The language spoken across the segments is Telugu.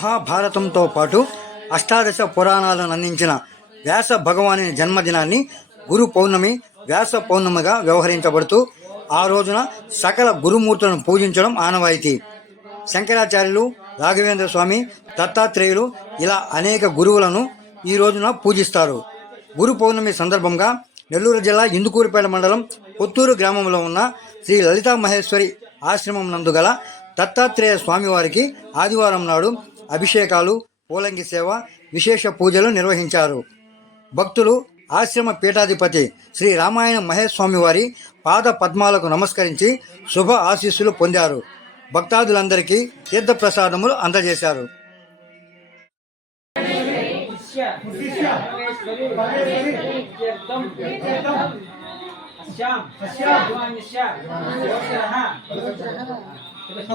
మహాభారతంతో పాటు అష్టాదశ పురాణాలను అందించిన వ్యాస భగవాని జన్మదినాన్ని గురు పౌర్ణమి, వ్యాస పౌర్ణమిగా వ్యవహరించబడుతూ ఆ రోజున సకల గురుమూర్తులను పూజించడం ఆనవాయితీ. శంకరాచార్యులు, రాఘవేంద్ర స్వామి, దత్తాత్రేయులు ఇలా అనేక గురువులను ఈ రోజున పూజిస్తారు. గురు పౌర్ణమి సందర్భంగా నెల్లూరు జిల్లా ఇందుకూరుపేట మండలం కొత్తూరు గ్రామంలో ఉన్న శ్రీ లలితా మహేశ్వరి ఆశ్రమం నందు గల దత్తాత్రేయ స్వామివారికి ఆదివారం నాడు అభిషేకాలు, పూలంగి సేవ, విశేష పూజలు నిర్వహించారు. భక్తులు ఆశ్రమ పీఠాధిపతి శ్రీ రామాయణ మహేష్ స్వామివారి పాద పద్మాలకు నమస్కరించి శుభ ఆశీస్సులు పొందారు. భక్తాదులందరికీ తీర్థప్రసాదములు అందజేశారు.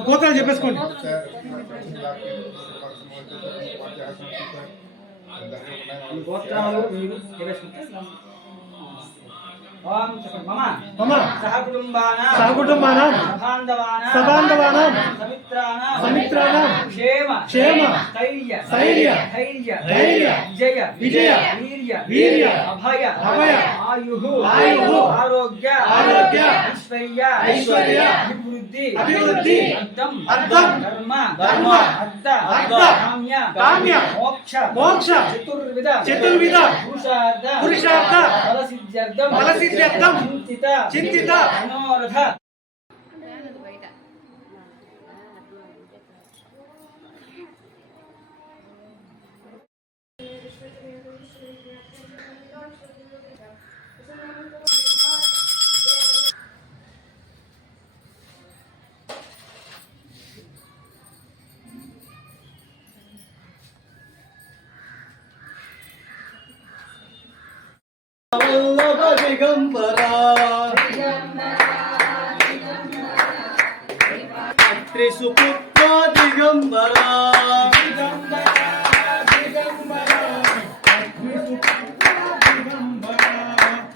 గోత్రాలు చెప్పేసుకోండి. సహకుటుంబానాం సబాంధవానాం సమిత్రానాం క్షేమ స్థైర్య విజయ వీర్య అభయ ఆయుః ఆరోగ్య ఐశ్వర్య అభివృద్ధి అర్థం ధర్మ అర్థ కామ్య మోక్ష చతుర్విధ పురుషార్థ ఫలసిద్ధ్యర్థం చింతిత మనోరథ. దిగంబరా త్రిసుపుత్ర దిగంబరా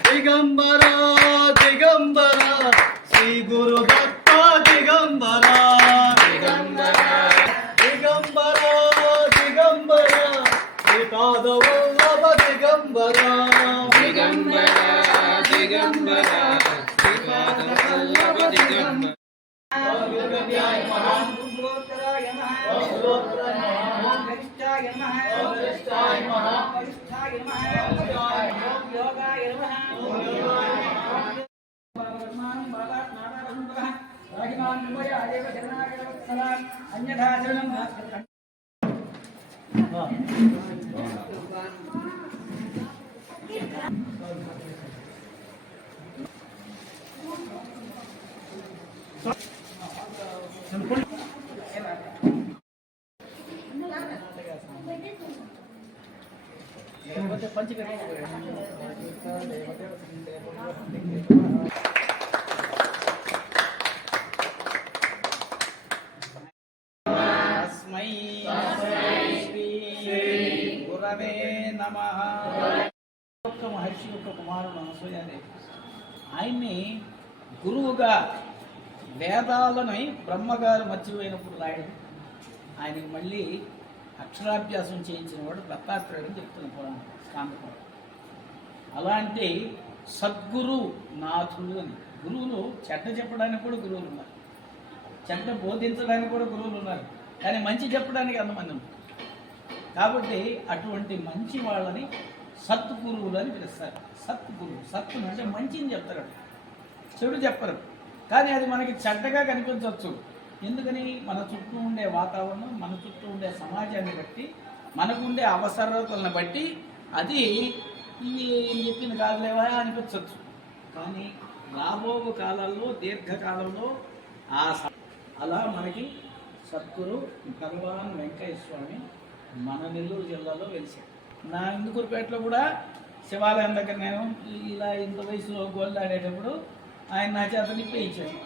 దిగంబరా దిగంబరా శ్రీ గురు దత్త దిగంబరా దిగంబరా దిగంబరా శ్రీ పాదవల్లభ దిగంబరా దిగంబరా శ్రీపాదవల్లభ దిగంబరా. గురవే నమః. మహర్షి యొక్క కుమారుడు అనసూయాదేవి, ఆయన్ని గురువుగా వేదాలను బ్రహ్మగారు మర్చిపోయినప్పుడు రాయడం, ఆయనకి మళ్ళీ అక్షరాభ్యాసం చేయించిన వాడు దత్తాత్రేయుడు చెప్తున్న పురాణం స్కాందపురం. అలాంటి సద్గురు నాథుడు అని, గురువులు చెడ్డ చెప్పడానికి కూడా గురువులు ఉన్నారు, చెడ్డ బోధించడానికి కూడా గురువులు ఉన్నారు, కానీ మంచి చెప్పడానికి అంతమంది ఉన్నారు. కాబట్టి అటువంటి మంచి వాళ్ళని సత్గురువులు అని పిలుస్తారు. సత్గురువు, సత్తు అంటే మంచిని చెప్తారు, చెడు చెప్పరు. కానీ అది మనకి చెడ్డగా కనిపించవచ్చు. ఎందుకని? మన చుట్టూ ఉండే వాతావరణం, మన చుట్టూ ఉండే సమాజాన్ని బట్టి, మనకుండే అవసరతలను బట్టి అది ఏం చెప్పింది కాదులేవా అనిపించవచ్చు. కానీ రాబో కాలాల్లో, దీర్ఘకాలంలో అలా మనకి సద్గురు భగవాన్ వెంకయ్య స్వామి మన నెల్లూరు జిల్లాలో వెలిసాడు. నా ఇందుకూరుపేటలో కూడా శివాలయం దగ్గర నేను ఇలా ఇంత వయసులో గోల్డ్ ఆడేటప్పుడు ఆయన నా చేత నిప్పేయించాడు.